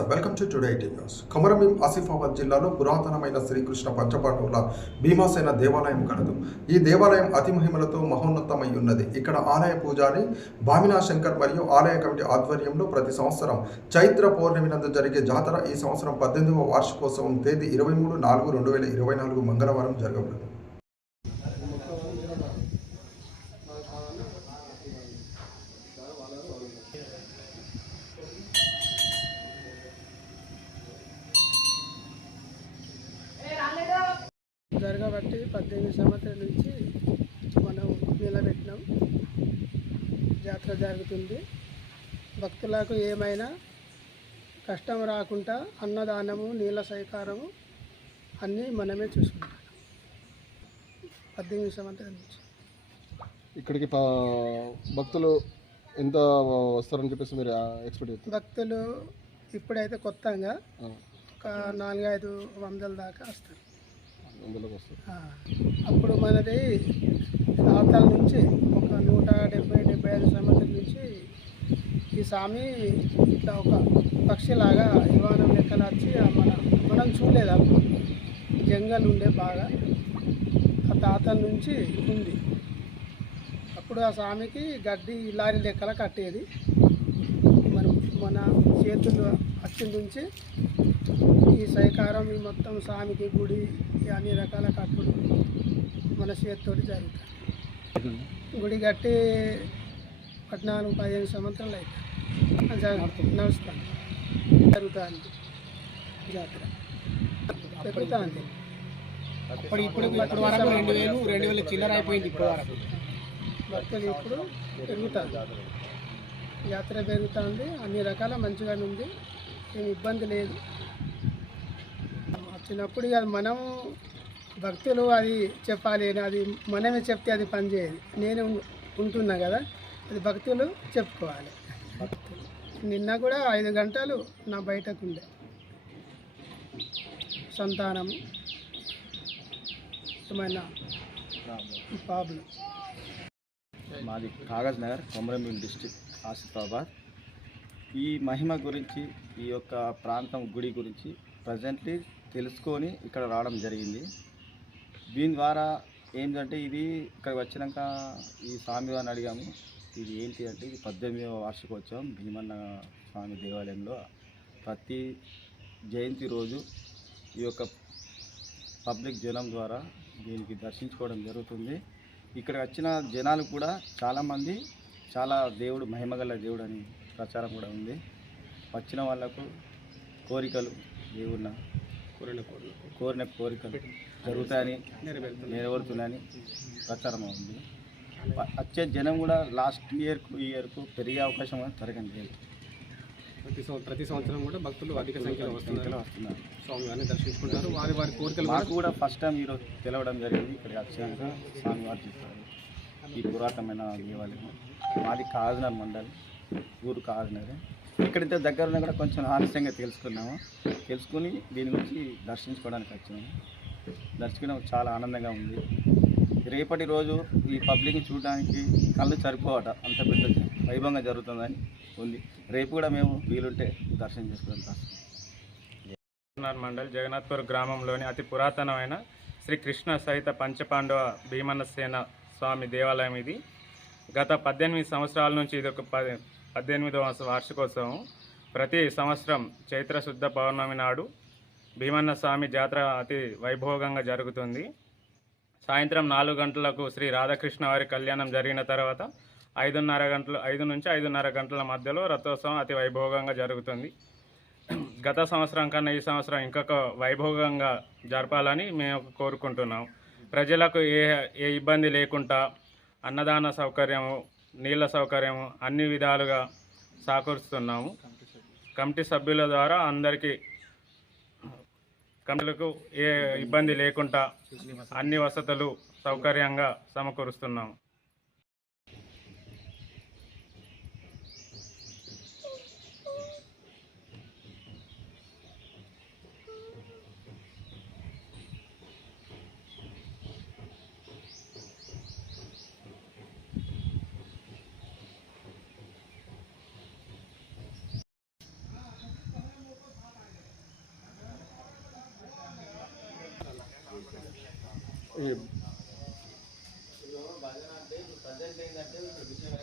నమస్తే welcome to today IT news. Komaram Bheem Asifabad జిల్లాలో పురాతనమైన శ్రీకృష్ణ పంచపాండవుల భీమాసేన దేవాలయం కలదు. ఈ దేవాలయం అతి మహిమలతో మహోన్నతమై ఉన్నది ఇక్కడ ఆలయ పూజారి భామినా శంకర్ మరియు ఆలయ కమిటీ ఆధ్వర్యంలో ప్రతి సంవత్సరం చైత్ర పౌర్ణమి నందు జరిగే జాతర ఈ సంవత్సరం పద్దెనిమిదవ వార్షికోత్సవం తేదీ ఇరవై మూడు నాలుగు రెండు వేల ఇరవై నాలుగు మంగళవారం జరగబడింది జరగబట్టి పద్దెనిమిది సంవత్సరాల నుంచి మనం నిలబెట్టినాం. జాతర జరుగుతుంది. భక్తులకు ఏమైనా కష్టం రాకుండా అన్నదానము నీళ్ళ సహకారము అన్నీ మనమే చూసుకుంటాం. పద్దెనిమిది సంవత్సరాల నుంచి. ఇక్కడికి భక్తులు ఎంత వస్తారని చెప్పేసి మీరు ఎక్స్పెక్ట్ చేస్తారు? భక్తులు ఇప్పుడైతే కొత్తగా ఒక నాలుగైదు వందల దాకా వస్తారు. అప్పుడు మనది తాతల నుంచి ఒక నూట డెబ్బై డెబ్బై ఐదు సంవత్సరాల నుంచి ఈ స్వామి ఇట్లా ఒక పక్షిలాగా విమానం లెక్కలు వచ్చి మన మనం చూడలేదు అప్పుడు. జంగల్ ఉండే బాగా. ఆ తాతల నుంచి ఉంది. అప్పుడు ఆ స్వామికి గడ్డి లారీ లెక్కల కట్టేది. మనం మన చేతులు అచ్చి నుంచి ఈ సహకారం ఈ మొత్తం స్వామికి గుడి ఈ అన్ని రకాల కట్టుడు మన చేతితోటి జరుగుతాయి. గుడి కట్టి పద్నాలుగు పదిహేను సంవత్సరాలు అవుతాయి నడుస్తాను జరుగుతుంది. జాతర. పెరుగుతుంది. ఇప్పుడు ఇప్పుడు ఇప్పుడు వరకు రెండు వేలు రెండు వేల చిల్లర అయిపోయింది ఇప్పుడు వరకు. భక్తులు ఇప్పుడు పెరుగుతారు. జాతర పెరుగుతుంది. అన్ని రకాల మంచిగానే ఉంది. ఏం ఇబ్బంది లేదు. వచ్చినప్పుడు అది మనం భక్తులు అది చెప్పాలి అది మనమే చెప్తే అది పనిచేయదు నేను ఉంటున్నా కదా అది భక్తులు చెప్పుకోవాలి. నిన్న కూడా ఐదు గంటలు నా బయటకు ఉండే. సంతానం ఏమైనా? ప్రాబ్లం. మాది కాగజ్ నగర్ కొమరంభీం డిస్టిక్ ఆసిఫాబాద్. ఈ మహిమ గురించి ఈ యొక్క ప్రాంతం గుడి గురించి ప్రజెంట్లీ తెలుసుకొని ఇక్కడ రావడం జరిగింది. దీని ద్వారా ఏంటంటే ఇది ఇక్కడ వచ్చినాక ఈ స్వామి వారిని అడిగాము ఇది ఏంటి అంటే ఇది పద్దెనిమిదవ వార్షికోత్సవం భీమన్న స్వామి దేవాలయంలో. ప్రతి జయంతి రోజు ఈ యొక్క పబ్లిక్ జనం ద్వారా దీనికి దర్శించుకోవడం జరుగుతుంది. ఇక్కడ వచ్చిన జనాలు కూడా చాలామంది చాలా దేవుడు మహిమగల దేవుడు అని ప్రచారం కూడా ఉంది. వచ్చిన వాళ్ళకు కోరికలు దేవుడిన కోరిన కోరికలు జరుగుతాయని నెరవేరుతున్నాయని ప్రచారం ఉంది వ- వచ్చే జనం కూడా లాస్ట్ ఇయర్కు ఈ ఇయర్కు పెరిగే అవకాశం కూడా తరగని లేదు ప్రతి ప్రతి సంవత్సరం కూడా భక్తులు అధిక సంఖ్యలో వస్తున్నారు. వస్తున్నారు. స్వామివారిని దర్శించుకుంటారు. వారి వారి కోరికలు మాకు కూడా ఫస్ట్ టైం ఈరోజు తెలవడం జరిగింది. ఇక్కడికి వచ్చాక స్వామివారు చెప్పారు. ఈ పురాతనమైన దేవాలయం. మాది కాజనర్ మండలి ఊరు కాజనర్ ఎక్కడైతే దగ్గర కూడా కొంచెం ఆలస్యంగా తెలుసుకున్నాము. తెలుసుకుని దీని గురించి దర్శించుకోవడానికి వచ్చినాము దర్శించడం చాలా ఆనందంగా ఉంది. రేపటి రోజు ఈ పబ్లిక్ని చూడడానికి కళ్ళు సరిపోవట. అంత పెద్ద వైభవంగా జరుగుతుందని ఉంది. రేపు కూడా మేము వీలుంటే దర్శనం చేసుకోవడానికి వస్తాం మండల్ జగన్నాథ్పూర్ గ్రామంలోని అతి పురాతనమైన శ్రీ కృష్ణ సహిత పంచపాండవ భీమన్న సేన స్వామి దేవాలయం ఇది. గత పద్దెనిమిది సంవత్సరాల నుంచి ఇది ఒక పది పద్దెనిమిదవ వార్షికోత్సవం. ప్రతి సంవత్సరం చైత్రశుద్ధ పౌర్ణమి నాడు భీమన్న స్వామి జాతర అతి వైభోగంగా జరుగుతుంది. సాయంత్రం నాలుగు గంటలకు శ్రీ రాధాకృష్ణ వారి కళ్యాణం జరిగిన తర్వాత ఐదున్నర గంటలు ఐదు నుంచి ఐదున్నర గంటల మధ్యలో రథోత్సవం అతి వైభోగంగా జరుగుతుంది. గత సంవత్సరం కన్నా ఈ సంవత్సరం ఇంకొక వైభోగంగా జరపాలని మేము కోరుకుంటున్నాం. ప్రజలకు ఏ ఏ ఇబ్బంది లేకుండా అన్నదాన సౌకర్యము నీళ్ళ సౌకర్యము అన్ని విధాలుగా సహకరిస్తున్నాము. కమిటీ సభ్యుల ద్వారా అందరికీ కమిటీలకు ఏ ఇబ్బంది లేకుండా అన్ని వసతులు సౌకర్యంగా సమకూరుస్తున్నాము. ఈ ప్రజెంట్ ఏంటంటే విషయం